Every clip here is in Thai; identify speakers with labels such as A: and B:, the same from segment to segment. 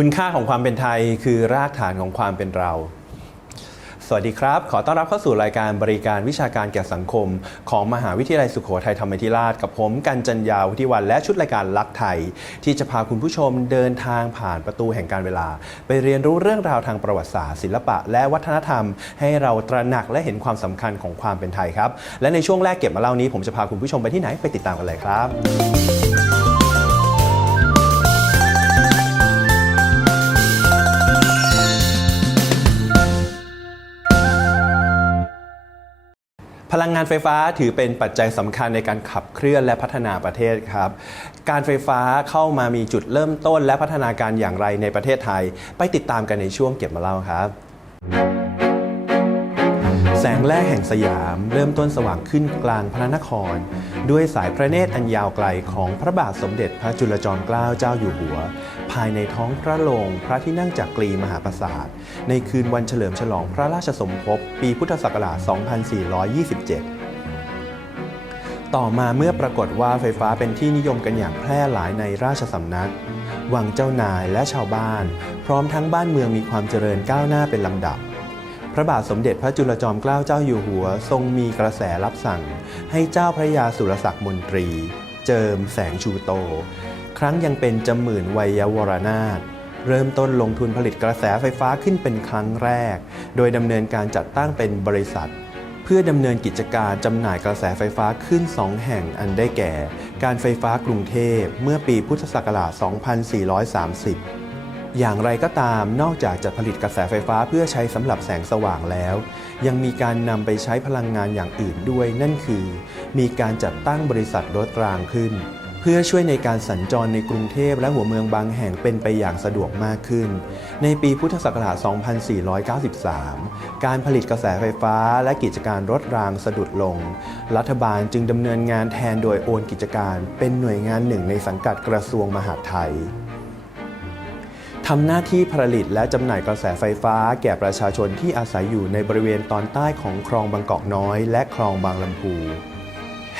A: คุณค่าของความเป็นไทยคือรากฐานของความเป็นเรา สวัสดีครับ ขอต้อนรับเข้าสู่รายการบริการวิชาการแก่สังคม ของมหาวิทยาลัยสุโขทัยธรรมธิราช กับผมกันจันยาวุฒิวัน และชุดรายการลักไทย ที่จะพาคุณผู้ชมเดินทางผ่านประตูแห่งการเวลา ไปเรียนรู้เรื่องราวทางประวัติศาสตร์ศิลปะ และวัฒนธรรม ให้เราตระหนักและเห็นความสำคัญของความเป็นไทยครับ และในช่วงแรกเก็บมาเล่านี้ ผมจะพาคุณผู้ชมไปที่ไหนไปติดตามกันเลยครับ ลังงานไฟฟ้าถือเป็นปัจจัยสำคัญในการขับเคลื่อนและพัฒนาประเทศครับ การไฟฟ้าเข้ามามีจุดเริ่มต้นและพัฒนาการอย่างไรในประเทศไทย ไปติดตามกันในช่วงเก็บมาเล่าครับแสงแรกแห่งสยาม เริ่มต้นสว่างขึ้นกลางพระนคร ด้วยสายพระเนตรอันยาวไกลของพระบาทสมเด็จพระจุลจอมเกล้าเจ้าอยู่หัวายในท้องพระโรงพระที่นั่งจักรีมหาปราสาท ในคืนวันเฉลิมฉลองพระราชสมภพปีพุทธศักราช 2427ต่อมาเมื่อปรากฏว่าไฟฟ้าเป็นที่นิยมกันอย่างแพร่หลายในราชสำนัก วังเจ้านายและชาวบ้าน พร้อมทั้งบ้านเมืองมีความเจริญก้าวหน้าเป็นลำดับ พระบาทสมเด็จพระจุลจอมเกล้าเจ้าอยู่หัว ทรงมีกระแสรับสั่ง ให้เจ้าพระยาสุรศักดิ์มนตรี เจิมแสงชูโต ครั้งยังเป็นจำหมื่นวัยวรนาถเริ่มต้นลงทุนผลิตกระแสไฟฟ้าขึ้นเป็นครั้งแรก โดยดำเนินการจัดตั้งเป็นบริษัท เพื่อดำเนินกิจการจำหน่ายกระแสไฟฟ้าขึ้น 2 แห่งอันได้แก่ การไฟฟ้ากรุงเทพเมื่อปีพุทธศักราช 2430 อย่างไรก็ตามนอกจากจะผลิตกระแสไฟฟ้าเพื่อใช้สำหรับแสงสว่างแล้ว ยังมีการนำไปใช้พลังงานอย่างอื่นด้วยนั่นคือ มีการจัดตั้งบริษัทรถรางขึ้น พื่อช่วยในการสัญจรในกรุงเทพและหัวเมืองบางแห่งเป็นไปอย่างสะดวกมากขึ้น ในปีพุทธศักราช 2493 การผลิตกระแสไฟฟ้าและกิจการรถรางสะดุดลง รัฐบาลจึงดำเนินงานแทนโดยโอนกิจการเป็นหน่วยงานหนึ่งในสังกัดกระทรวงมหาดไทยทำหน้าที่ผลิตและจำหน่ายกระแสไฟฟ้าแก่ประชาชนที่อาศัยอยู่ในบริเวณตอนใต้ของคลองบางกอกน้อย และคลองบางลำพู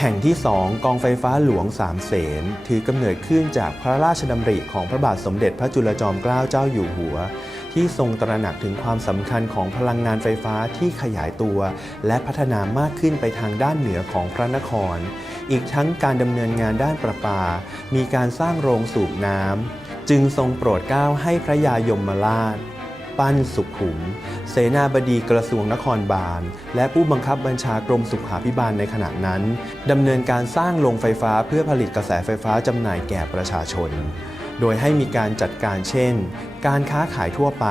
A: แห่งที่ 2 กองไฟฟ้าหลวงสามเสนถือกำเนิดขึ้นจากพระราชดำริของพระบาทสมเด็จพระจุลจอมเกล้าเจ้าอยู่หัว ที่ทรงตระหนักถึงความสำคัญของพลังงานไฟฟ้าที่ขยายตัว และพัฒนามากขึ้นไปทางด้านเหนือของพระนคร อีกทั้งการดำเนินงานด้านประปา มีการสร้างโรงสูบน้ำจึงทรงโปรดเกล้าให้พระยายมราช ปั้นสุขุม เสนาบดีกระทรวงนครบาล และผู้บังคับบัญชากรมสุขาภิบาลในขณะนั้นดำเนินการสร้างโรงไฟฟ้าเพื่อผลิตกระแสไฟฟ้าจำหน่ายแก่ประชาชน โดยให้มีการจัดการเช่น การค้าขายทั่วไป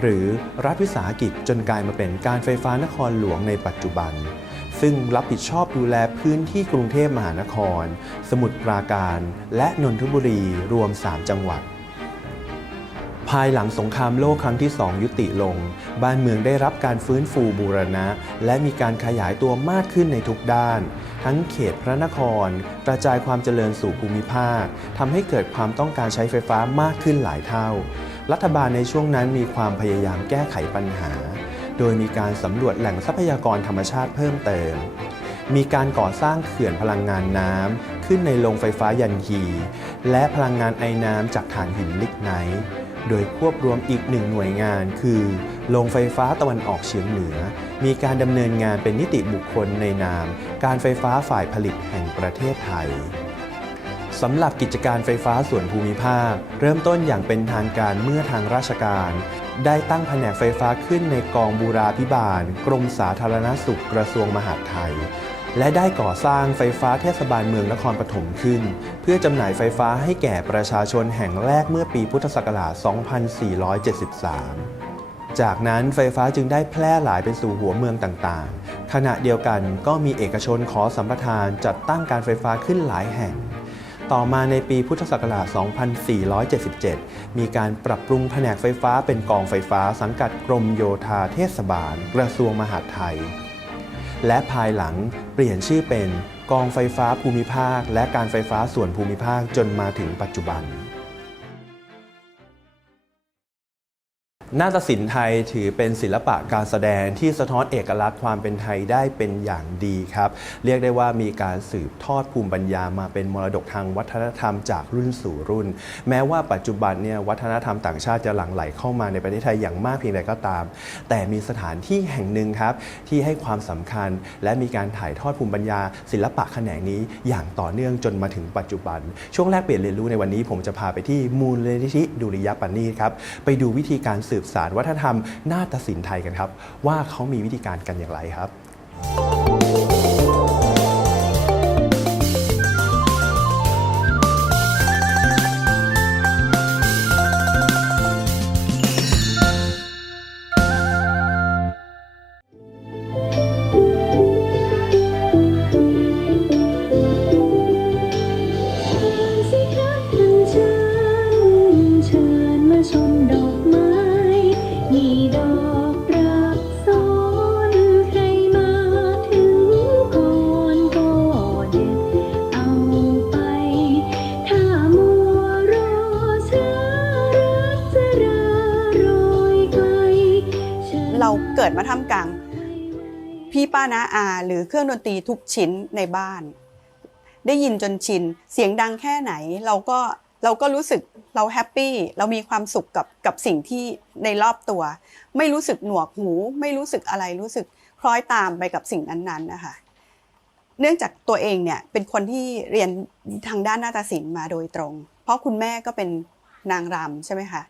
A: หรือรัฐวิสาหกิจจนกลายมาเป็นการไฟฟ้านครหลวงในปัจจุบันซึ่งรับผิดชอบดูแลพื้นที่กรุงเทพมหานคร สมุทรปราการ และนนทบุรีรวม 3 จังหวัด ภายหลังสงครามโลกครั้งที่ 2 ยุติลง บ้านเมืองได้รับการฟื้นฟูบูรณะ และมีการขยายตัวมากขึ้นในทุกด้าน ทั้งเขตพระนคร กระจายความเจริญสู่ภูมิภาคทำให้เกิดความต้องการใช้ไฟฟ้ามากขึ้นหลายเท่า รัฐบาลในช่วงนั้นมีความพยายามแก้ไขปัญหา โดยมีการสำรวจแหล่งทรัพยากรธรรมชาติเพิ่มเติมมีการก่อสร้างเขื่อนพลังงานน้ำขึ้นในโรงไฟฟ้ายันฮี และพลังงานไอน้ำจากถ่านหินลิกไนท์ โดยควบรวมอีกหนึ่งหน่วยงาน คือโรงไฟฟ้าตะวันออกเฉียงเหนือ มีการดำเนินงานเป็นนิติบุคคลในนาม การไฟฟ้าฝ่ายผลิตแห่งประเทศไทยสำหรับกิจการไฟฟ้าส่วนภูมิภาค เริ่มต้นอย่างเป็นทางการเมื่อทางราชการ ได้ตั้งแผนกไฟฟ้าขึ้นในกองบูราภิบาล กรมสาธารณสุขกระทรวงมหาดไทย และได้ก่อสร้างไฟฟ้าเทศบาลเมืองนครปฐมขึ้น เพื่อจำหน่ายไฟฟ้าให้แก่ประชาชนแห่งแรกเมื่อปีพุทธศักราช 2473 จากนั้นไฟฟ้าจึงได้แพร่หลายไปสู่หัวเมืองต่างๆ ขณะเดียวกันก็มีเอกชนขอสัมปทานจัดตั้งการไฟฟ้าขึ้นหลายแห่ง ต่อมาในปีพุทธศักราช 2477 มีการปรับปรุงแผนกไฟฟ้าเป็นกองไฟฟ้าสังกัดกรมโยธาเทศบาล กระทรวงมหาดไทย และภายหลังเปลี่ยนชื่อเป็นกองไฟฟ้าภูมิภาค และการไฟฟ้าส่วนภูมิภาคจนมาถึงปัจจุบัน นาฏศิลป์ไทยถือเป็นศิลปะการแสดงที่สะท้อนเอกลักษณ์ความเป็นไทยได้เป็นอย่างดีครับ เรียกได้ว่ามีการสืบทอดภูมิปัญญามาเป็นมรดกทางวัฒนธรรมจากรุ่นสู่รุ่น แม้ว่าปัจจุบันเนี่ยวัฒนธรรมต่างชาติจะหลั่งไหลเข้ามาในประเทศไทยอย่างมากเพียงใดก็ตาม แต่มีสถานที่แห่งหนึ่งครับ ที่ให้ความสำคัญ และมีการถ่ายทอดภูมิปัญญา ศิลปะแขนงนี้อย่างต่อเนื่องจนมาถึงปัจจุบัน ช่วงแรกเปลี่ยนเรียนรู้ในวันนี้ผมจะพาไปที่มูลนิธิดุริยปณีครับไปดูวิธีการสืบสารวัฒนธรรม นาฏศิลป์ไทยกันครับ ว่าเขามีวิธีการกันอย่างไรครับ
B: ป้า
C: นาอาหรือเครื่องดนตรีทุกชิ้นในบ้าน ได้ยินจนชิน เสียงดังแค่ไหนเราก็เราก็รู้สึกเราแฮปปี้เรามีความสุขกับกับสิ่งที่ในรอบตัว ไม่รู้สึกหนวกหู ไม่รู้สึกอะไรรู้สึกคล้อยตามไปกับสิ่งนั้นๆนะคะเนื่องจากตัวเองเนี่ยเป็นคนที่เรียนทางด้านนาฏศิลป์มาโดยตรง เพราะคุณแม่ก็เป็นนางรำใช่ไหมคะ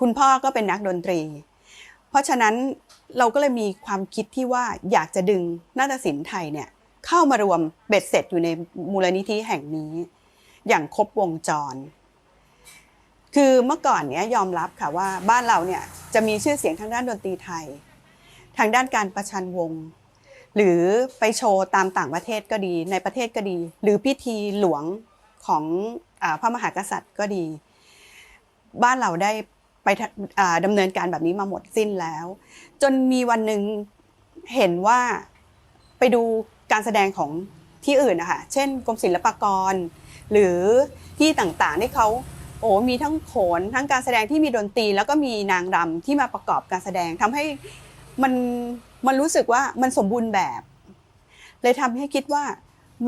C: คุณพ่อก็เป็นนักดนตรี เพราะฉะนั้น เราก็เลยมีความคิดที่ว่าอยากจะดึงนาฏศิลป์ไทยเนี่ยเข้ามารวมเบ็ดเสร็จอยู่ในมูลนิธิแห่งนี้ อย่างครบวงจร คือเมื่อก่อนเนี้ยยอมรับค่ะว่าบ้านเราเนี่ยจะมีชื่อเสียงทางด้านดนตรีไทย ทางด้านการประชันวง หรือไปโชว์ตามต่างประเทศก็ดีในประเทศก็ดี หรือพิธีหลวงของอพระมหากษัตริย์ก็ดี บ้านเราได้ ไปทะอ่าดำเนินการแบบนี้มาหมดสิ้นแล้ว จนมีวันหนึ่งเห็นว่าไปดูการแสดงของที่อื่นนะคะเช่นกรมศิลปากร หรือที่ต่างๆที่เขาโอ้มีทั้งโขนทั้งการแสดงที่มีดนตรี แล้วก็มีนางรำที่มาประกอบการแสดงทำให้มันมันรู้สึกว่ามันสมบูรณ์แบบ เลยทำให้คิดว่า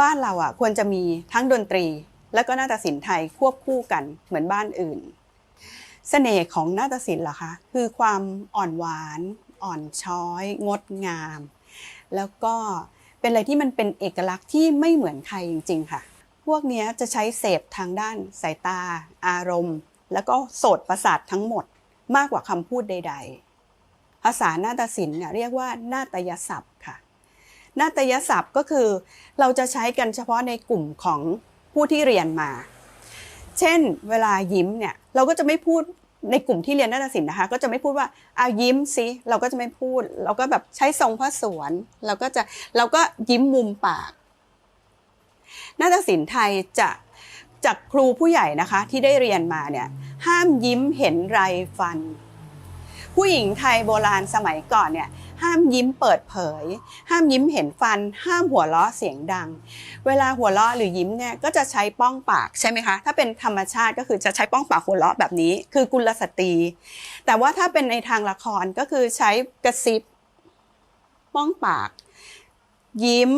C: บ้านเราอะควรจะมีทั้งดนตรี แล้วก็นาฏศิลป์ไทยควบคู่กันเหมือนบ้านอื่น เสน่ห์ของนาฏศิลป์ล่ะคะคือความอ่อนหวานอ่อนช้อย งดงาม แล้วก็เป็นอะไรที่มันเป็นเอกลักษณ์ที่ไม่เหมือนใครจริง ๆ ค่ะ พวกนี้จะใช้เสพทางด้านสายตา อารมณ์ แล้วก็โสตประสาททั้งหมดมากกว่าคำพูดใด ๆ ภาษานาฏศิลป์เนี่ยเรียกว่านาฏยศัพท์ค่ะ นาฏยศัพท์ก็คือเราจะใช้กันเฉพาะในกลุ่มของผู้ที่เรียนมา เช่น เวลายิ้มเนี่ยเราก็จะไม่พูดในกลุ่มที่เรียนนาฏศิลป์นะคะ ก็จะไม่พูดว่าอายิ้มสิเราก็จะไม่พูด เราก็แบบใช้ทรงพระสวนเราก็จะเราก็ยิ้มมุมปากนาฏศิลป์ไทยจะจากครูผู้ใหญ่นะคะที่ได้เรียนมาเนี่ยห้ามยิ้มเห็นไรฟัน ผู้หญิงไทยโบราณสมัยก่อนเนี่ย ห้ามยิ้มเปิดเผย ห้ามยิ้มเห็นฟัน ห้ามหัวเราะเสียงดัง เวลาหัวเราะหรือยิ้มเนี่ยก็จะใช้ป้องปากใช่ไหมคะ ถ้าเป็นธรรมชาติก็คือจะใช้ป้องปากหัวเราะแบบนี้ คือกุลสตรี แต่ว่าถ้าเป็นในทางละครก็คือใช้กระซิบป้องปาก ยิ้ม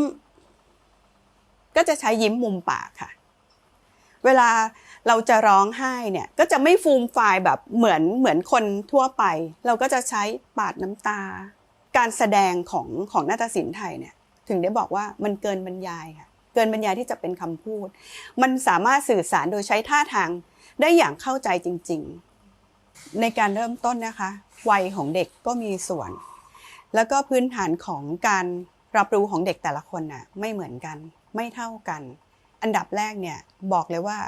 C: ก็จะใช้ยิ้มมุมปากค่ะ เวลาเราจะร้องไห้เนี่ยก็จะไม่ฟูมฟายแบบเหมือนเหมือนคนทั่วไป เราก็จะใช้ปาดน้ำตา การแสดงของของนาฏศิลป์ไทยเนี่ยถึงได้บอกว่ามันเกินบรรยายค่ะเกินบรรยายที่จะเป็นคำพูด มันสามารถสื่อสารโดยใช้ท่าทางได้อย่างเข้าใจจริง ๆ ในการเริ่มต้นนะคะ วัยของเด็กก็มีส่วน แล้วก็พื้นฐานของการรับรู้ของเด็กแต่ละคนน่ะไม่เหมือนกันไม่เท่ากัน อันดับแรกเนี่ยบอกเลยว่า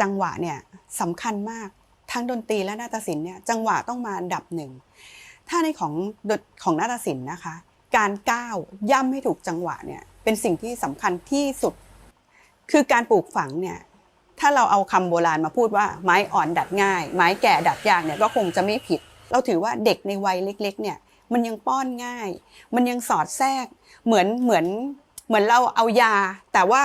C: จังหวะเนี่ยสำคัญมากทั้งดนตรีและนาฏศิลป์เนี่ยจังหวะต้องมาอันดับหนึ่ง ถ้าในของของนาฏศิลป์นะคะ การก้าวย่ำให้ถูกจังหวะเนี่ยเป็นสิ่งที่สำคัญที่สุด คือการปลูกฝังเนี่ยถ้าเราเอาคำโบราณมาพูดว่าไม้อ่อนดัดง่าย ไม้แก่ดัดยากเนี่ยก็คงจะไม่ผิด เราถือว่าเด็กในวัยเล็ก ๆ เนี่ยมันยังป้อนง่าย มันยังสอดแทรก เหมือนเหมือนเหมือนเราเอายา แต่ว่า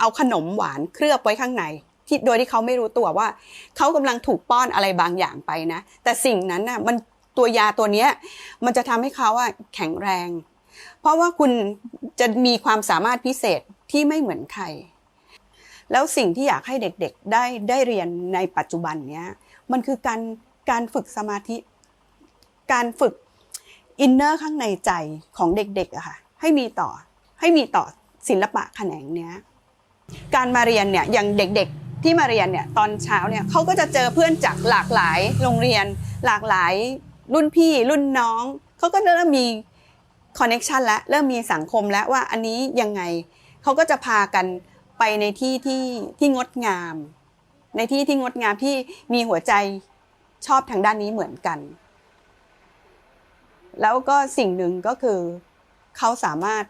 C: เอาขนมหวานเคลือบไว้ข้างในที่โดยที่เขาไม่รู้ตัวว่า เขากำลังถูกป้อนอะไรบางอย่างไปนะ แต่สิ่งนั้นน่ะมัน ตัวยาตัวเนี้ยมันจะทำให้เขาอะแข็งแรง เพราะว่าคุณจะมีความสามารถพิเศษที่ไม่เหมือนใคร แล้วสิ่งที่อยากให้เด็กๆได้ได้เรียนในปัจจุบันเนี้ยมันคือการการฝึกสมาธิ การฝึกอินเนอร์ข้างในใจของเด็กๆอะค่ะให้มีต่อให้มีต่อศิลปะแขนงเนี้ยการมาเรียนเนี่ยอย่างเด็กๆที่มาเรียนเนี่ยตอนเช้าเนี่ยเขาก็จะเจอเพื่อนจากหลากหลายโรงเรียนหลากหลาย รุ่นพี่รุ่นน้องเขาก็เริ่มมีคอนเน็ชันแล้วเริ่มมีสังคมแล้วว่าอันนี้ยังไงเขาก็จะพากันไปในที่ที่ที่งดงาม ในที่ที่งดงามที่มีหัวใจชอบทางด้านนี้เหมือนกัน แล้วก็สิ่งหนึ่งก็คือเขาสามารถ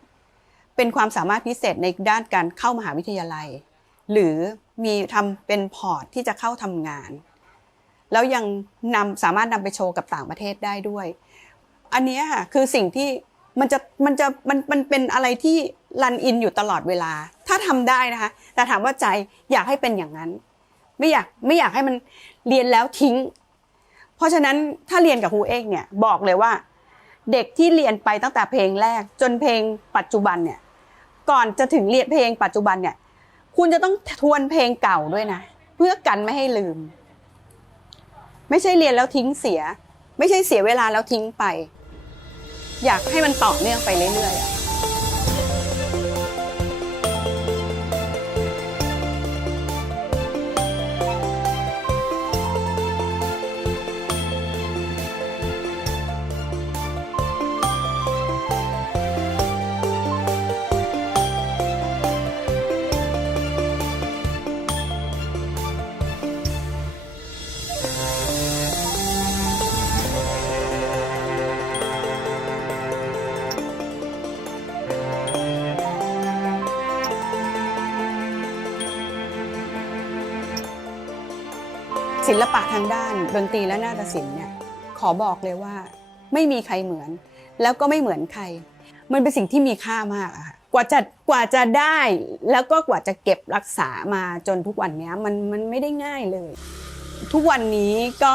C: เป็นความสามารถพิเศษในด้านการเข้ามหาวิทยาลัย หรือมีทำเป็นพอร์ตที่จะเข้าทำงาน แล้วยังนำสามารถนำไปโชว์กับต่างประเทศได้ด้วย อันนี้ค่ะคือสิ่งที่มันจะมันจะมันมันเป็นอะไรที่รันอินอยู่ตลอดเวลา ถ้าทำได้นะคะ แต่ถามว่าใจอยากให้เป็นอย่างนั้น ไม่อยากไม่อยากให้มันเรียนแล้วทิ้ง เพราะฉะนั้นถ้าเรียนกับครูเอกเนี่ยบอกเลยว่า เด็กที่เรียนไปตั้งแต่เพลงแรก จนเพลงปัจจุบันเนี่ยก่อนจะถึงเรียนเพลงปัจจุบันเนี่ยคุณจะต้องทวนเพลงเก่าด้วยนะ เพื่อกันไม่ให้ลืม ไม่ใช่เรียนแล้วทิ้งเสีย ไม่ใช่เสียเวลาแล้วทิ้งไป อยากให้มันต่อเนื่องไปเรื่อยๆ ศิลปะทางด้านดนตรีและนาฏศิลป์เนี่ยขอบอกเลยว่าไม่มีใครเหมือน แล้วก็ไม่เหมือนใคร มันเป็นสิ่งที่มีค่ามากอะค่ะกว่าจะกว่าจะได้แล้วก็กว่าจะเก็บรักษามาจนทุกวันนี้มันมันไม่ได้ง่ายเลย ทุกวันนี้ก็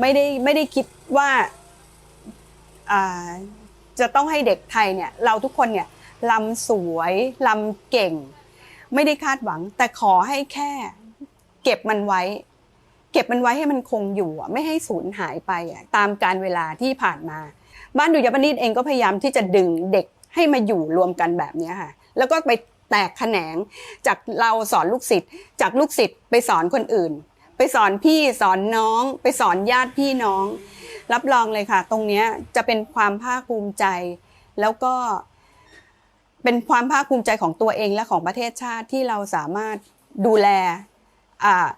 C: ไม่ได้ไม่ได้คิดว่าอ่าจะต้องให้เด็กไทยเนี่ยเราทุกคนเนี่ยลำสวยลำเก่ง ไม่ได้คาดหวัง แต่ขอให้แค่เก็บมันไว้ เก็บมันไว้ให้มันคงอยู่ไม่ให้สูญหายไปตามการเวลาที่ผ่านมา บ้านดุยปนิดเองก็พยายามที่จะดึงเด็กให้มาอยู่รวมกันแบบนี้ค่ะ แล้วก็ไปแตกแขนงจากเราสอนลูกศิษย์จากลูกศิษย์ไปสอนคนอื่น ไปสอนพี่สอนน้อง ไปสอนญาติพี่น้อง รับรองเลยค่ะ ตรงนี้จะเป็นความภาคภูมิใจ แล้วก็เป็นความภาคภูมิใจของตัวเองและของประเทศชาติที่เราสามารถดูแลอ่า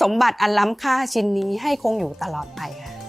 C: สมบัติอันล้ำค่าชิ้นนี้ให้คงอยู่ตลอดไปค่ะ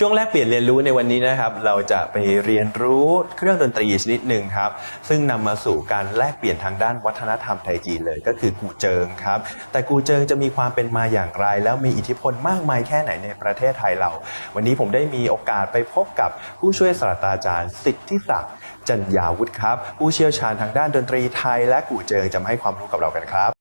A: ช่วงแรกเปลี่ยนเรียนรู้ในวันนี้นะครับ เราจะไปเรียนรู้เครื่องดนตรีชนิดหนึ่งครับ ซึ่งนำมาสู่การแลกเปลี่ยนทางด้านวัฒนธรรมไทยจีนเลยก็คือกูเจิงครับ แต่กูเจิงจะมีความเป็นมาอย่างไร แล้วมีอิทธิพลมากมายแค่ไหนในประเทศไทยเรา วันนี้ผมได้มีโอกาสไปพบกับผู้ช่วยศาสตราจารย์ สิทธิศักดิ์จันยาวุฒิครับ ผู้เชี่ยวชาญทางด้านดนตรีไทย และกูเจิงจะมาให้ความรู้กับเรากันครับ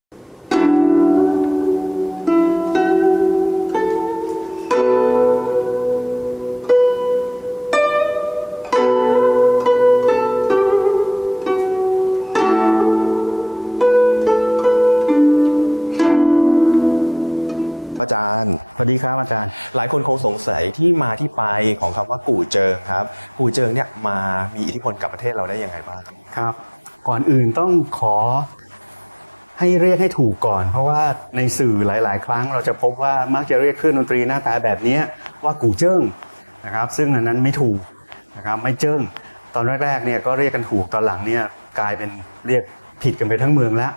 A: าจารย์
D: สวัสดีครับอาจารย์
A: หลายคนคงสงสัยที่มาที่ไปของคำว่ากู่เจิงครับ กู่เจิงเนี่ยมามีอิทธิพลกับประเทศเราได้ยังไงบ้างครับ
D: ครับ ก่อนอื่นต้องขอให้เรียกให้ถูกก่อน เพราะว่าในสื่อหลาย ๆ ครั้งเราจะพบว่ามักจะเรียกเครื่องดนตรีหน้าตาแบบเนี้ยว่ากู่เจิ้งนะครับซึ่งอันนั้นไม่ถูกนะครับไม่เจิ้งตอนแรกๆเนี่ยก็เรียกกันถูกตอนหลังเนี่ยกลายเป็นเรียกผิดกันไปทั้งเมืองแล้ว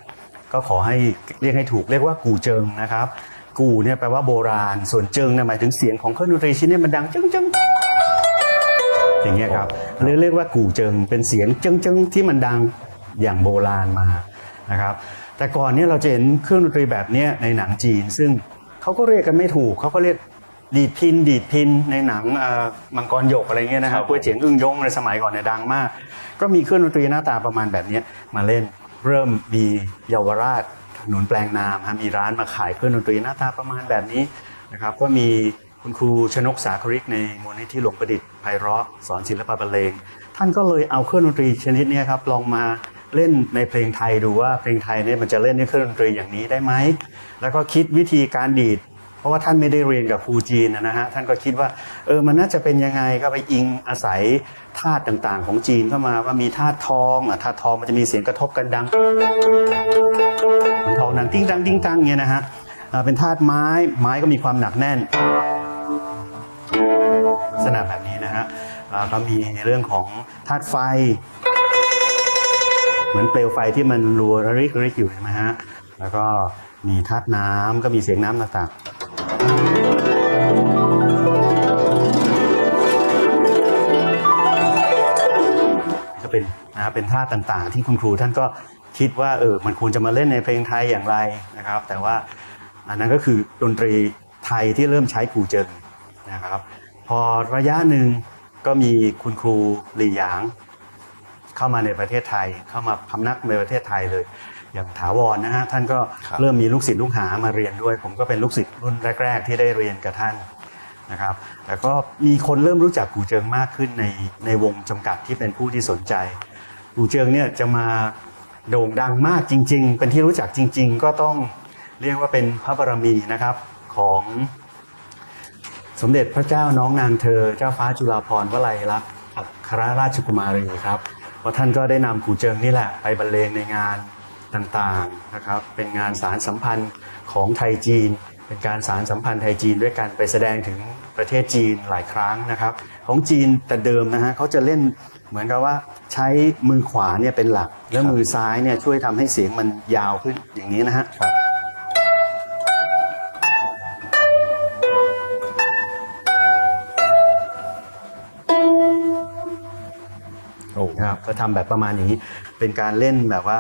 D: ก็ขอให้เรียกให้ถูกเรียกว่ากูเจิงนะครับ กูเนี่ยแปลว่าโบราณ ส่วนเจิงเนี่ยหมายถึงเสียงของเครื่องดนตรีชิ้นเนี้มันดังจึ้งจึ้งอย่างเงี้ยครับเรียกเรียกว่ากูเจิงเป็นเสียงจึ้งจึ้งที่มันดังอย่างโบราณมานะครับ แต่ก่อนเนี่ยเราจะเห็นเครื่องดนตรีแบบเนี้ยในหนังจีน ซึ่งเขาก็เรียกกันไม่ถูกเขาก็เรียกดีดพินดีดพินในหนังมังกรหยกอะไรเงี้ยนะครับก๋วยเจ๋งอึ้งยงในสมัยก่อนเนี่ยดังมาก ก็มีเครื่องดนตรีหน้าตาประมาณแบบเนี้ยมาเล่นเริ่มมีเยาวราช ถนนแปลงนามฮะมีร้านมาขายเครื่องดนตรีหน้าตาประมาณแบบนี้นะครับก็มีคุณครูชนกสาคริกในมูลนิธิหลวงประดิษฐ์ไพเราะสอนศิลปะบรรเลง ท่านก็เลยเอาเครื่องดนตรีชนิดนี้ครับลองมาเล่นในเพลงไทยดูว่าเพลงไทยเนี่ยมันจะเล่นด้วยเครื่องดนตรีอย่างนี้ได้ไหมแล้วก็คิดวิธีการดีด เพราะว่าท่านไม่ได้เรียนกับครูจีนนะฮะท่านก็คิดว่าเออมันน่าจะเป็นยังไงก็ไปอิงอาศัยธาตุต่างๆ ของจีนเข้ามาว่ามีธาตุทองอะธาตุทองมันจะมีเสียงกระทบกันดัง มันทองดังติ้งตังติ้งตังเงี้ยนะฮะเป็นธาตุไม้ไม้ก็มีความหนักแน่นลักษณะแบบนี้นะฮะอ่าก็มีในเรื่องของธาตุไฟ เหมือนเปลวไฟที่มันรัวริกระริกอยู่ใช่ไหมฮะแล้วก็มีธาตุน้ำก็มีเสียงน้ำต่างๆก็เป็นนะเป็นธาตุต่างๆ ที่คุณครูท่านก็ คิดว่าเออมันควรจะมาเล่นในเพลงไทยอย่างไรนะครับ แต่ว่าอันนั้นก็คือดนตรีไทยที่เริ่มใช้กูเจิงนะครับ พอระยะหนึ่งก็มีคุณครูหลี่หยาง เข้ามาในประเทศไทย เข้ามาพำนักในประเทศไทยเลย อย่างถาวรนะฮะท่านก็
A: ครับ
D: เริ่มมีลูกศิษย์ลูกหามาเรียนด้วย ผมก็เป็นลูกศิษย์รุ่นแรก ๆ ที่ได้เรียนกับท่านนะครับ แต่ก็มีคนเริ่มรู้จักกูเจิงมากขึ้นในในวงจำกัดที่เป็นผู้ที่สนใจกูเจิงเนี่ยจะมา โด่งดังมากจริง ๆ เป็นที่รู้จักจริง ๆ ก็ต้องเรียกว่าเป็นพระบารมีนะครับของสมเด็จพระเจ้าน้องนางเธอ เจ้าฟ้าจุฬาภรณ์วลัยลักษณ์อัครราชกุมารีครับเพราะท่านก็ได้นำกูเจิงนี่แหละไปบรรเลงในงานต่างๆนะครับเป็นงานสารสัมพันธ์ของไทยจีน เป็นการสารสัมพันธ์ไทยจีนด้วยกันไปแสดงถึงประเทศจีนหลายครั้งนะครับ ของจีนแต่เดิมนะฮะเขาจะเล่น เหมือนกับว่าใช้มือขวาเนี่ยเป็นหลัก แล้วมือซ้ายเนี่ยช่วยทำให้เสียงมันยาวขึ้นอย่างนี้นะฮะ
A: ครับโอ้
D: นะครับก็ทำแบบประมาณนี้ เป็นการเล่นแบบว่า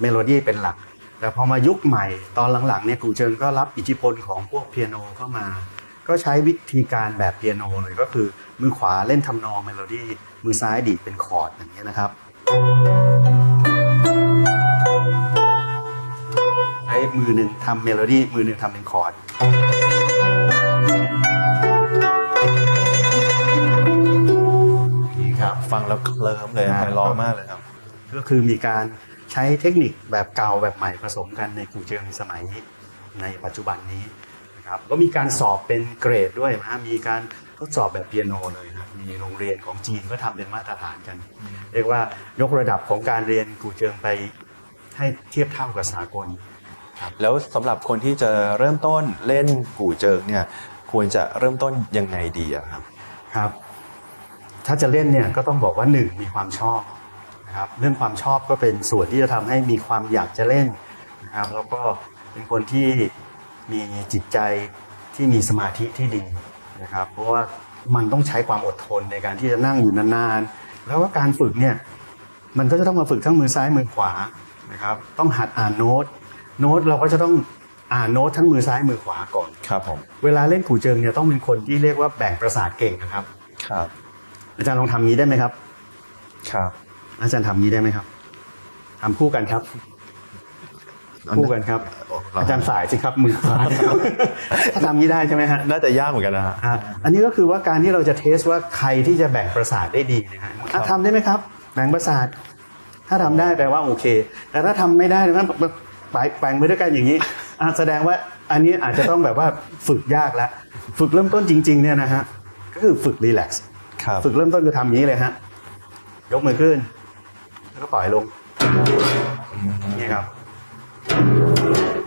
D: เมโลดี้เป็นหลัก แต่พอมายุคใหม่ตอนหลังๆเนี่ยกูเจิงก็รับอิทธิพลของพวกเปียโนเข้ามา ก็ใช้วิธีการแบบเปียโนเลยก็คือมือขวาเล่นทำนองเมโลดี้มือซ้ายดีดเป็นคอร์ดอย่างนี้ยนะครับใช้มือหนึ่งทำเมโลดี้มือหนึ่งทำเป็นคอร์ดนี่ครับ
A: ฟังแล้วเคลิ้มเลย
D: อ่า
A: ไพเราะมากเลยครับ
D: ก็คือมีการใช้เทคนิคแบบเก่าแบบใหม่ผสมกันในกูเจิงสมัยในปัจจุบันนี้นะ ครับก็มีการสอบเป็นเกรดด้วยนะมีการทดสอบแบบเปียโนเลยนะมีโรงเรียนของจีนก็ทำเป็นมาตรฐานกัน เรียกว่ายกระดับของการเรียนกูเจิงไปให้เทียบเท่ากับสากล
A: แล้วสำหรับคนที่จะเริ่มต้นเล่นกู่เจิงเนี่ยควรจะเริ่มต้นยังไงดีอะครับ
D: ครับ ถ้าจะเล่นเนี่ยก็ต้องบอกว่าหนึ่งมีความชอบนะครับเรื่องความชอบก็เป็นส่วนที่จะทำให้มีความอยากจะเล่นนะครับแล้วก็เป็นคนที่ มีจิตใจที่มีสมาธิที่ดีนะครับ เพราะว่ามันต้องใช้ความอดทนในการที่จะนั่งอยู่นานๆ แล้วก็การฝึกเนี่ยมันก็จะต้องมาฝึกทั้งมือซ้ายมือขวานะครับ ต้องหัดอ่านโน้ต โน้ตเราก็จะต้องอ่านโน้ตทั้งมือซ้ายมือขวาก่อน
A: ครับผม
D: เวลาเล่นขู่เจิงเนี่ยต้องเป็นคนที่เรียกว่าแบ่งประสาทเก่งนะครับ
A: ครับ
D: อาจารย์ลองทำงี้ได้ไหมครับ
A: ครับ
D: อาจารย์ทำงี้ได้ไหมครับทำคู่กันครับคู่กันครับ อาจารย์สายสิครับมือขวาถ้าทำงี้ได้ใช่ไหมฮะ
A: น่าจะยากเหมือนกันนะฮะ
D: อะอันนี้ก็คือว่าการที่เราจะเทสว่าใครที่จะแบ่งประสาทได้ดีนะฮะอะทำได้ไหมครับแบ่งประสาท ถ้าทำได้แปลว่าโอเค แต่ถ้าทำไม่ได้นะไปแบ่งไปด้วยกันอย่างนี้อะแสดงว่าอันนี้อาจจะต้องแบบว่าฝึกยากแล้วฝึกเริ่มต้นจริงๆเนี่ยนะฮะก็คือฝึกรีแลกซ์
A: ครับ
D: ฝึกเริ่มต้นคือทำอย่างนี้เลยฮะยกมือขึ้น แล้วก็ปล่อยลงนี่ครับ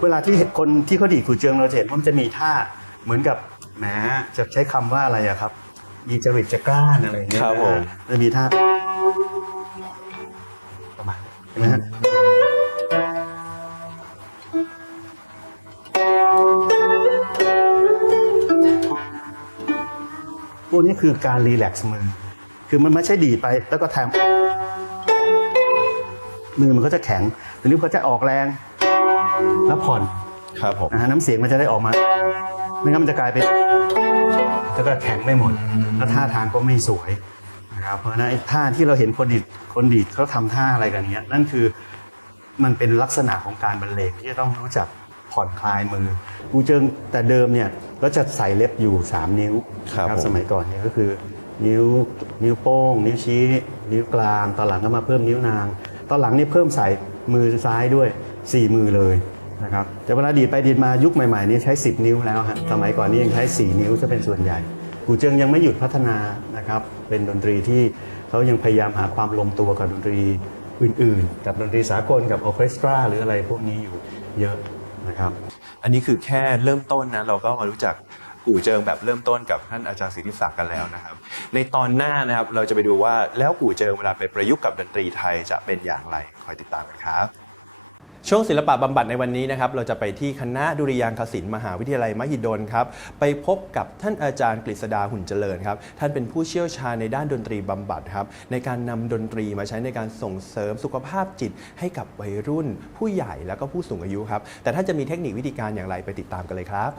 D: เวลาที่เห็นคนที่เขาดีดขูเจืองเราจะเห็นว่ามันจะมีท่าเหมือนกับแหมจะใช้คำว่าอะไรอะครับ มีจริตจะกล้านอะไรอย่างเงี้ย
A: ครับผม
D: จะมีท่าประมาณนี้เห็นไหมฮะพวกนี้คือการรีแลกซ์มือ คือมันไม่ใช่ดีดไปแล้วก็แทงมือมันก็จะแข็งหรือมันก็จะออกแรง แล้วผ่อน
A: ครับผม
D: นะฮะน้ำเสียงมันจะได้ออกมา ไม่งั้นมันจะกลายเป็นแล้วก็แข็งไม่หมด แล้วท่าทางก็ไม่สวยนะครับ เพราะฉะนั้นไอ้ท่าที่เราเห็นคนดีดคนดีดเขาทำท่าอะไรกันเนี้ย นั่นคือมันเป็นลักษณะของการบรรเลงที่จะต้องรู้จักผ่อนคลายมือกูเจิงแต่เดิมเนี่ยก็จะใส่เล็บอยู่ 3 นิ้ว
A: ครับ
D: นะ
A: ผม
D: สมัยก่อนเนี่ยก็คือ นิ้วนิ้วโป้ง นิ้วชี้ นิ้วกลาง ตอนหลังก็มาเพิ่มนิ้วนาง ตอนหลังนี่เพิ่มใส่มือซ้ายด้วย 4 มือเลย นะครับแต่เวลาดีดไปดีดมายุคใหม่ๆนี้ใช้ 10 นิ้วแล้วฮะสมัยก่อนนี่ยังใช้ 4 นิ้วจะเป็นส่วนใหญ่ กูเจิงยังไม่หยุดพัฒนานะครับเป็นดนตรีที่เขายังพยายามหาความลงตัวกับดนตรีอื่นๆ กับดนตรีสากลกับออเคสตราหรืออะไรพวกนี้อยู่เยอะนะครับ
A: อันนี้คือแค่เริ่มต้นนะเราก็มารู้จักกู่เจิงแบบเริ่มต้นกับท่านอาจารย์ศิริศักดิ์กันแล้วนะครับ ในตอนหน้านะครับเราจะไปดูว่าแล้วกู่เจิงเวลาไปประยุกต์กับดนตรีไทยจะเป็นอย่างไรคอยติดตามกันครับ ช่วงศิลปะบำบัดในวันนี้นะครับเราจะไปที่คณะดุริยางคศิลป์มหาวิทยาลัยมหิดลครับไปพบกับท่านอาจารย์กฤษดาหุ่นเจริญครับท่านเป็นผู้เชี่ยวชาญในด้านดนตรีบำบัดครับในการนำดนตรีมาใช้ในการส่งเสริมสุขภาพจิต ให้กับวัยรุ่น ผู้ใหญ่แล้วก็ผู้สูงอายุครับแต่ท่านจะมีเทคนิควิธีการอย่างไรไปติดตามกันเลยครับ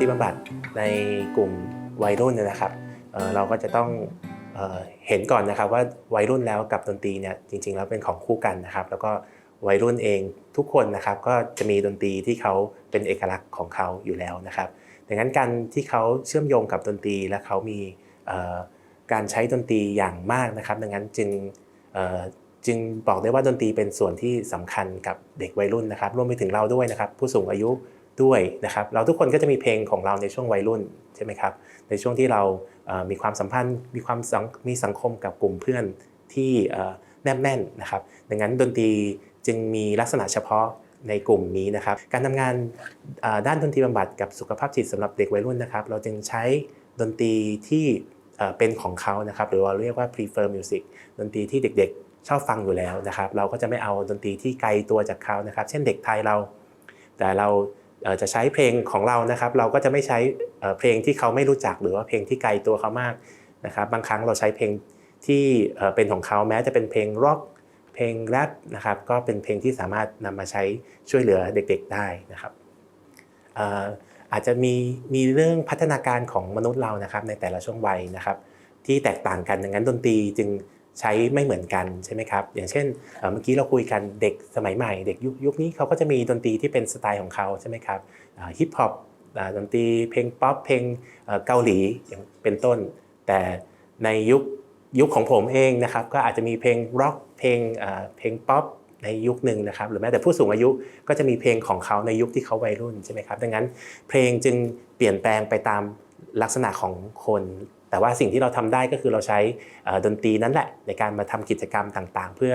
E: ตรีบำบัดในกลุ่มวัยรุ่นนะครับเเราก็จะต้องเเห็นก่อนนะครับว่าวัยรุ่นแล้วกับดนตรีเนี่ยจริง ๆ แล้วเป็นของคู่กันนะครับ แล้วก็วัยรุ่นเองทุกคนนะครับก็จะมีดนตรีที่เขาเป็นเอกลักษณ์ของเขาอยู่แล้วนะครับดังนั้นการที่เขาเชื่อมโยงกับดนตรีและเขามีการใช้ดนตรีอย่างมากนะครับ ดังนั้นจึงจึงบอกได้ว่าดนตรีเป็นส่วนที่สำคัญกับเด็กวัยรุ่นนะครับ รวมไปถึงเราด้วยนะครับ ผู้สูงอายุ ด้วยนะครับเราทุกคนก็จะมีเพลงของเราในช่วงวัยรุ่นใช่ไหมครับในช่วงที่เรามีความสัมพันธ์มีความมีสังคมกับกลุ่มเพื่อนที่แนบแน่นนะครับดังนั้นดนตรีจึงมีลักษณะเฉพาะในกลุ่มนี้นะครับ การทำงานด้านดนตรีบำบัดกับสุขภาพจิตสำหรับเด็กวัยรุ่นนะครับ เราจึงใช้ดนตรีที่เป็นของเขานะครับ หรือว่าเรียกว่า prefer music ดนตรีที่เด็กๆ ชอบฟังอยู่แล้วนะครับ เราก็จะไม่เอาดนตรีที่ไกลตัวจากเขานะครับ เช่นเด็กไทยเรา แต่เรา จะใช้เพลงของเรานะครับ เราก็จะไม่ใช้เอ่เพลงที่เขาไม่รู้จักหรือว่าเพลงที่ไกลตัวเขามากนะครับ บางครั้งเราใช้เพลงที่เป็นของเขาแม้จะเป็นเพลงร็อกเพลงแรปนะครับก็เป็นเพลงที่สามารถนำมาใช้ช่วยเหลือเด็กๆได้นะครับอาจจะมีมีเรื่องพัฒนาการของมนุษย์เรานะครับในแต่ละช่วงวัยนะครับ ที่แตกต่างกันดังนั้นดนตรีจึง ใช้ไม่เหมือนกันใช่ไหมครับ อย่างเช่นเมื่อกี้เราคุยกันเด็กสมัยใหม่ เด็กยุคยุคนี้เขาก็จะมีดนตรีที่เป็นสไตล์ของเขาใช่ไหมครับฮิปฮอปดนตรีเพลงป๊อปเพลงเกาหลีอย่างเป็นต้น แต่ในยุคยุคของผมเองนะครับก็อาจจะมีเพลงร็อกเพลงเพลงป๊อปในยุคหนึ่งนะครับหรือแม้แต่ผู้สูงอายุก็จะมีเพลงของเขาในยุคที่เขาวัยรุ่นใช่ไหมครับดังนั้นเพลงจึงเปลี่ยนแปลงไปตามลักษณะของคน แต่ว่าสิ่งที่เราทำได้ก็คือเราใช้ดนตรีนั่นแหละในการมาทำกิจกรรมต่างๆ เพื่อ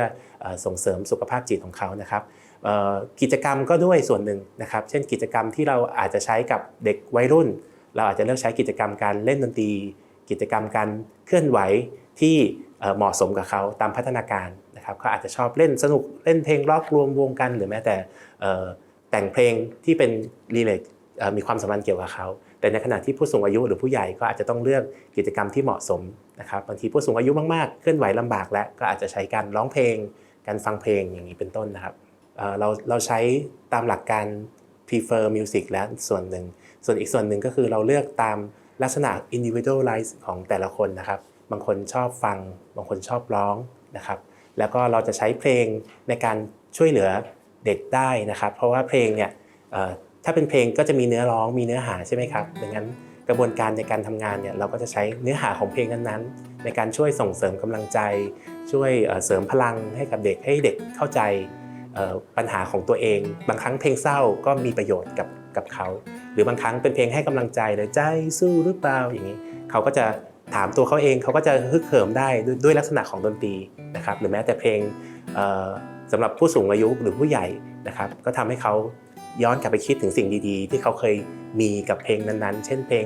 E: ส่งเสริมสุขภาพจิตของเขานะครับกิจกรรมก็ด้วยส่วนหนึ่งนะครับ เช่นกิจกรรมที่เราอาจจะใช้กับเด็กวัยรุ่น เราอาจจะเลือกใช้กิจกรรมการเล่นดนตรี กิจกรรมการเคลื่อนไหวที่เหมาะสมกับเขาตามพัฒนาการนะครับเขาอาจจะชอบเล่นสนุกเล่นเพลงร็อกรวมวงกัน หรือแม้แต่แต่งเพลงที่เป็นรีเลทมีความสัมพันธ์เกี่ยวกับเขา แต่ในขณะที่ผู้สูงอายุหรือผู้ใหญ่ก็อาจจะต้องเลือกกิจกรรมที่เหมาะสมนะครับบางทีผู้สูงอายุมากๆเคลื่อนไหวลำบากและก็อาจจะใช้การร้องเพลง การฟังเพลงอย่างนี้เป็นต้นนะครับเเราเราใช้ตามหลักการ prefer music แล้วส่วนหนึ่ง ส่วนอีกส่วนหนึ่งก็คือเราเลือกตามลักษณะ individualize ของแต่ละคนนะครับ บางคนชอบฟัง บางคนชอบร้องนะครับ แล้วก็เราจะใช้เพลงในการช่วยเหลือเด็กได้นะครับ เพราะว่าเพลงเนี่ย ถ้าเป็นเพลงก็จะมีเนื้อร้องมีเนื้อหาใช่ไหมครับดังนั้นกระบวนการในการทำงานเนี่ยเราก็จะใช้เนื้อหาของเพลงนั้นๆ ในการช่วยส่งเสริมกำลังใจ ช่วยเสริมพลังให้กับเด็กให้เด็กเข้าใจปัญหาของตัวเอง บางครั้งเพลงเศร้าก็มีประโยชน์กับกับเขา หรือบางครั้งเป็นเพลงให้กำลังใจเลยใจสู้หรือเปล่าอย่างนี้เขาก็จะถามตัวเขาเองเขาก็จะฮึกเหิมได้ด้วยลักษณะของดนตรีนะครับหรือแม้แต่เพลงเอ่อสำหรับผู้สูงอายุหรือผู้ใหญ่นะครับก็ทำให้เขา ย้อนกลับไปคิดถึงสิ่งดีๆ ที่เขาเคยมีกับเพลงนั้นๆ เช่นเพลง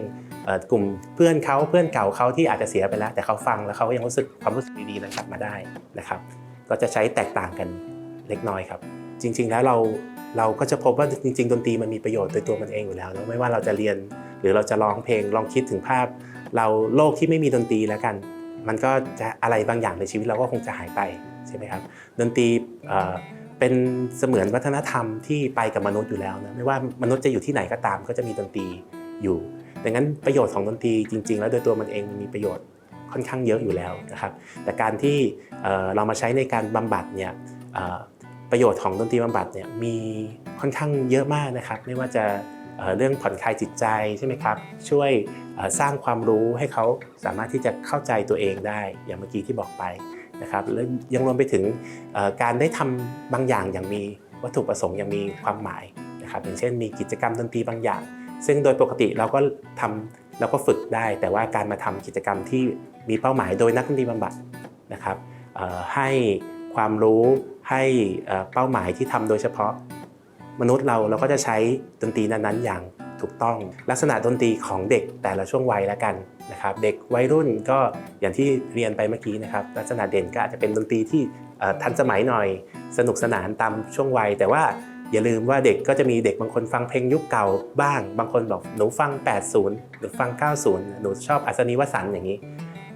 E: กลุ่มเพื่อนเขาเพื่อนเก่าเขาที่อาจจะเสียไปแล้ว แต่เขาฟังแล้วเขาก็ยังรู้สึกความรู้สึกดีๆนั้นกลับมาได้นะครับ ก็จะใช้แตกต่างกันเล็กน้อยครับ จริง ๆ แล้วเราเราก็จะพบว่าจริง ๆ ดนตรีมันมีประโยชน์โดยตัวมันเองอยู่แล้วนะไม่ว่าเราจะเรียน หรือเราจะร้องเพลงลองคิดถึงภาพ เราโลกที่ไม่มีดนตรีแล้วกัน มันก็จะอะไรบางอย่างในชีวิตเราก็คงจะหายไปใช่ไหมครับดนตรี เป็นเสมือนวัฒนธรรมที่ไปกับมนุษย์อยู่แล้วนะไม่ว่ามนุษย์จะอยู่ที่ไหนก็ตามก็จะมีดนตรีอยู่ดังนั้นประโยชน์ของดนตรีจริง ๆ แล้วโดยตัวมันเองมีประโยชน์ค่อนข้างเยอะอยู่แล้วนะครับ แต่การที่เรามาใช้ในการบำบัดเนี่ยประโยชน์ของดนตรีบำบัดเนี่ยมีค่อนข้างเยอะมากนะครับ ไม่ว่าจะเรื่องผ่อนคลายจิตใจใช่ไหมครับ ช่วยสร้างความรู้ให้เขาสามารถที่จะเข้าใจตัวเองได้อย่างเมื่อกี้ที่บอกไป นะครับแล้วยังรวมไปถึงการได้ทำบางอย่างอย่างมีวัตถุประสงค์อย่างมีความหมายนะครับอย่างเช่นมีกิจกรรมดนตรีบางอย่าง ซึ่งโดยปกติเราก็ทำเราก็ฝึกได้ แต่ว่าการมาทำกิจกรรมที่มีเป้าหมายโดยนักดนตรีบำบัดนะครับให้ความรู้ให้เอ่อเป้าหมายที่ทำโดยเฉพาะมนุษย์เราเราก็จะใช้ดนตรีนั้นๆอย่าง ถูกต้อง ลักษณะดนตรีของเด็กแต่ละช่วงวัยแล้วกันนะครับเด็กวัยรุ่นก็อย่างที่เรียนไปเมื่อกี้นะครับลักษณะเด่นก็อาจจะเป็นดนตรีที่ทันสมัยหน่อย สนุกสนานตามช่วงวัย แต่ว่าอย่าลืมว่าเด็กก็จะมีเด็กบางคนฟังเพลงยุคเก่าบ้าง บางคนบอกหนูฟัง 80หรือฟัง 90 หนูชอบอัศนีวสันต์อย่างนี้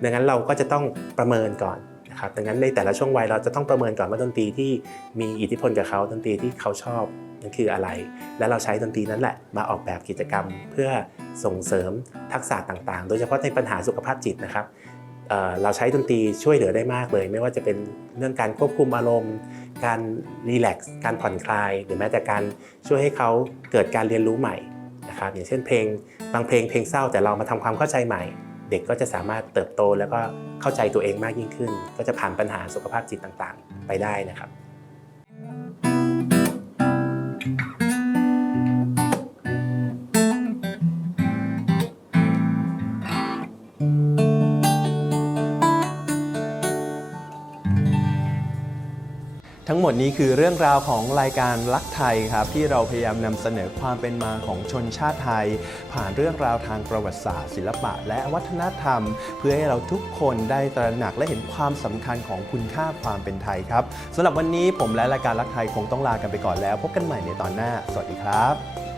E: ดังนั้นเราก็จะต้องประเมินก่อนนะครับดังนั้นในแต่ละช่วงวัยเราจะต้องประเมินก่อนว่าดนตรีที่มีอิทธิพลกับเขาดนตรีที่เขาชอบ นั่นคืออะไร และเราใช้ดนตรีนั้นแหละมาออกแบบกิจกรรม เพื่อส่งเสริมทักษะต่างๆ โดยเฉพาะในปัญหาสุขภาพจิตนะครับเเราใช้ดนตรีช่วยเหลือได้มากเลย ไม่ว่าจะเป็นเรื่องการควบคุมอารมณ์ การรีแลกซ์การผ่อนคลาย หรือแม้แต่การช่วยให้เขาเกิดการเรียนรู้ใหม่นะครับอย่างเช่นเพลงบางเพลงเพลงเศร้าแต่เรามาทำความเข้าใจใหม่ เด็กก็จะสามารถเติบโตแล้วก็เข้าใจตัวเองมากยิ่งขึ้น ก็จะผ่านปัญหาสุขภาพจิตต่างๆ ไปได้นะครับ
A: งหมดนี้คือเรื่องราวของรายการรักไทยครับที่เราพยายามนำเสนอความเป็นมาของชนชาติไทย ผ่านเรื่องราวทางประวัติศาสตร์ ศิลปะ และวัฒนธรรม เพื่อให้เราทุกคนได้ตระหนักและเห็นความสำคัญของคุณค่าความเป็นไทยครับสำหรับวันนี้ผมและรายการรักไทยคงต้องลากันไปก่อนแล้ว พบกันใหม่ในตอนหน้า สวัสดีครับ